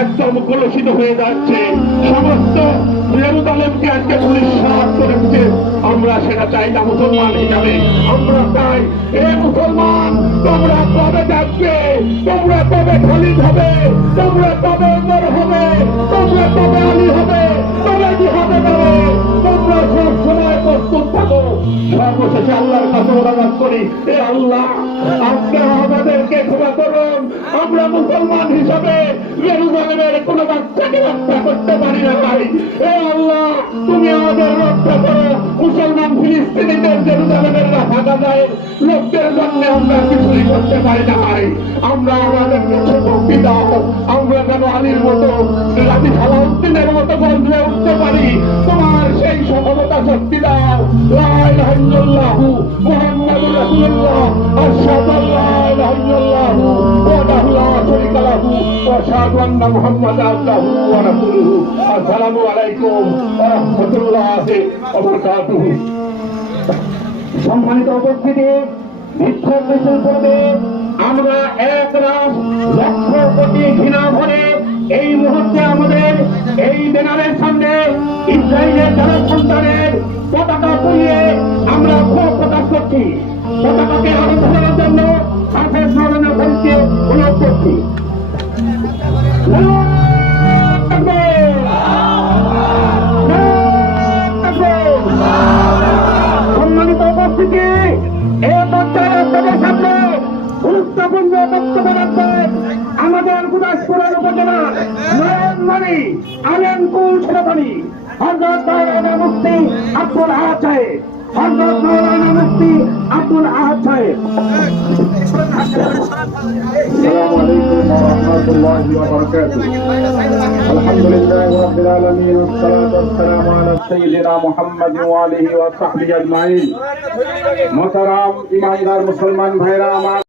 একদম কলুষিত হয়ে যাচ্ছে। সমস্ত জেরুজালেমকে আজকে পুলিশ সাহায্য করেছে। আমরা সেটা চাই না মুসলমান হিসাবে। আমরা চাই এ মুসলমান, তোমরা কবে যাচ্ছে, তোমরা কবে খালিদ হবে, তোমরা কবে উমর হবে, তোমরা কবে আলী হবে, তবে জিহাদে যাবে, তোমরা সব সময় প্রস্তুত থাকো। সর্বশেষে আল্লাহর কাছে অনুরোধ করি, এ আল্লাহ আজকে আমাদেরকে ক্ষমা করুন। আমরা মুসলমান হিসাবে জেরুজালেমের কোন বাচ্চাকে রক্ষা করতে পারি না ভাই। এ আল্লাহ তুমি আমাদের রক্ষা করো। মুসলমান ফিলিস্তিনিদের জেরুজালেমের গাজায় লোকদের জন্য আমরা কিছুই করতে পারি না ভাই। আমরা আমাদের কিছু শক্তি দাও, আমরা যেন আলীর মতো, রাজি সালাউদ্দিনের মতো গর্জে উঠতে পারি। তোমার সেই সক্ষমতা শক্তি দাও। লা ইলাহা ইল্লাল্লাহু মুহাম্মাদুর রাসূলুল্লাহ, আশহাদু আল্লা ইলাহা ইল্লাল্লাহু ওয়াহদাহু লা শারীকা লাহু ওয়া আশহাদু আন্না মুহাম্মাদান আবদুহু ওয়া রাসূলুহু। আসসালামু আলাইকুম ওয়া রাহমাতুল্লাহি ওয়া বারাকাতুহু। সম্মানিত উপস্থিতি, বিক্ষোভ মিছিল করবে আমরা এক রাত লক্ষ কোটি ঘৃণা ভরে এই মুহূর্তে আমাদের এই ব্যানারের সামনে ইসরায়েলের যারা সন্তানের পতাকা পুড়িয়ে আমরা ক্ষোভ প্রকাশ করছি। পতাকাকে আরো ধরানোর জন্য হাফেজ মাওলানা ভাইকে অনুরোধ করছি। সম্মানিত উপস্থিতি, এ পর্যায়ে সামনে গুরুত্বপূর্ণ বক্তব্য রাখবেন আমাদের গুদাসপুরের উপজেলা নয়নমণি আলেমকুল সেনাবাহিনী হযরত মাওলানা মুফতি আব্দুল আহাদ সাহেব। হযরত মাওলানা মুফতি আব্দুল আহাদ সাহেব। السلام عليكم ورحمة الله وبركاته. الحمد لله رب العالمين والصلاة والسلام على سيدنا محمد وآله وصحبه أجمعين. محترم ईमानदार मुसलमान भाईरा।